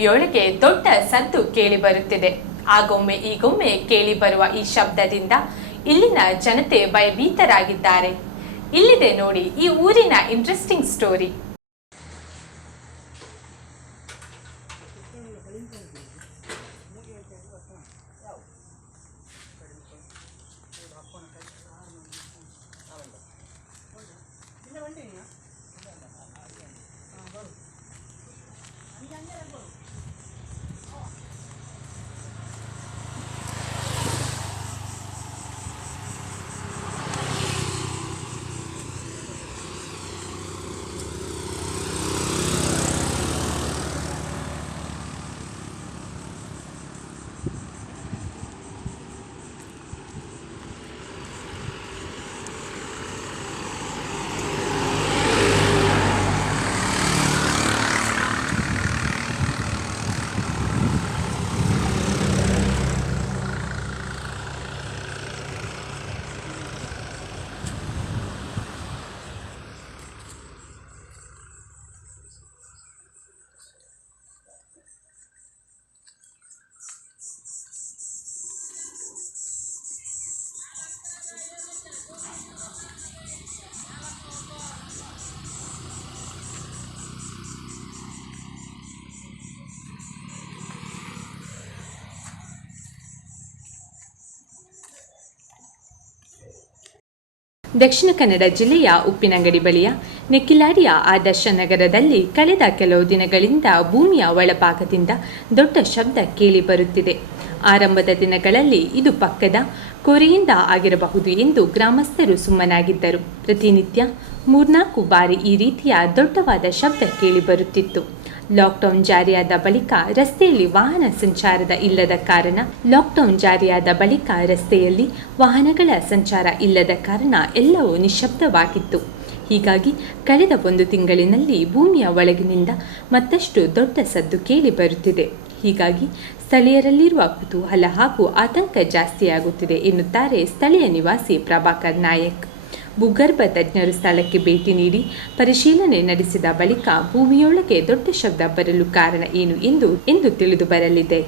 ಭೂಮಿಯೊಳಗೆ ದೊಡ್ಡ ಸದ್ದು ಕೇಳಿಬರುತ್ತಿದೆ. ಆಗೊಮ್ಮೆ ಈಗೊಮ್ಮೆ ಕೇಳಿಬರುವ ಈ ಶಬ್ದದಿಂದ ಇಲ್ಲಿನ ಜನತೆ ಭಯಭೀತರಾಗಿದ್ದಾರೆ. ಇಲ್ಲಿದೆ ನೋಡಿ ಈ ಊರಿನ ಇಂಟ್ರೆಸ್ಟಿಂಗ್ ಸ್ಟೋರಿ. ದಕ್ಷಿಣ ಕನ್ನಡ ಜಿಲ್ಲೆಯ ಉಪ್ಪಿನಂಗಡಿ ಬಳಿಯ ನೆಕ್ಕಿಲಾಡಿಯ ಆದರ್ಶ ನಗರದಲ್ಲಿ ಕಳೆದ ಕೆಲವು ದಿನಗಳಿಂದ ಭೂಮಿಯ ಒಳಭಾಗದಿಂದ ದೊಡ್ಡ ಶಬ್ದ ಕೇಳಿ ಬರುತ್ತಿದೆ. ಆರಂಭದ ದಿನಗಳಲ್ಲಿ ಇದು ಪಕ್ಕದ ಕೋರೆಯಿಂದ ಆಗಿರಬಹುದು ಎಂದು ಗ್ರಾಮಸ್ಥರು ಸುಮ್ಮನಾಗಿದ್ದರು. ಪ್ರತಿನಿತ್ಯ 3-4 ಬಾರಿ ಈ ರೀತಿಯ ದೊಡ್ಡವಾದ ಶಬ್ದ ಕೇಳಿ ಬರುತ್ತಿತ್ತು. ಲಾಕ್ಡೌನ್ ಜಾರಿಯಾದ ಬಳಿಕ ರಸ್ತೆಯಲ್ಲಿ ವಾಹನಗಳ ಸಂಚಾರ ಇಲ್ಲದ ಕಾರಣ ಎಲ್ಲವೂ ನಿಶ್ಶಬ್ದವಾಗಿತ್ತು. ಹೀಗಾಗಿ ಕಳೆದ 1 ತಿಂಗಳಿನಲ್ಲಿ ಭೂಮಿಯ ಒಳಗಿನಿಂದ ಮತ್ತಷ್ಟು ದೊಡ್ಡ ಸದ್ದು ಕೇಳಿ ಬರುತ್ತಿದೆ. ಹೀಗಾಗಿ ಸ್ಥಳೀಯರಲ್ಲಿರುವ ಕುತೂಹಲ ಹಾಗೂ ಆತಂಕ ಜಾಸ್ತಿಯಾಗುತ್ತಿದೆ ಎನ್ನುತ್ತಾರೆ ಸ್ಥಳೀಯ ನಿವಾಸಿ ಪ್ರಭಾಕರ್ ನಾಯಕ್. ಭೂಗರ್ಭ ತಜ್ಞರು ಸ್ಥಳಕ್ಕೆ ಭೇಟಿ ನೀಡಿ ಪರಿಶೀಲನೆ ನಡೆಸಿದ ಬಳಿಕ ಭೂಮಿಯೊಳಗೆ ದೊಡ್ಡ ಶಬ್ದ ಬರಲು ಕಾರಣ ಏನು ಎಂದು ತಿಳಿದು ಬರಲಿದೆ.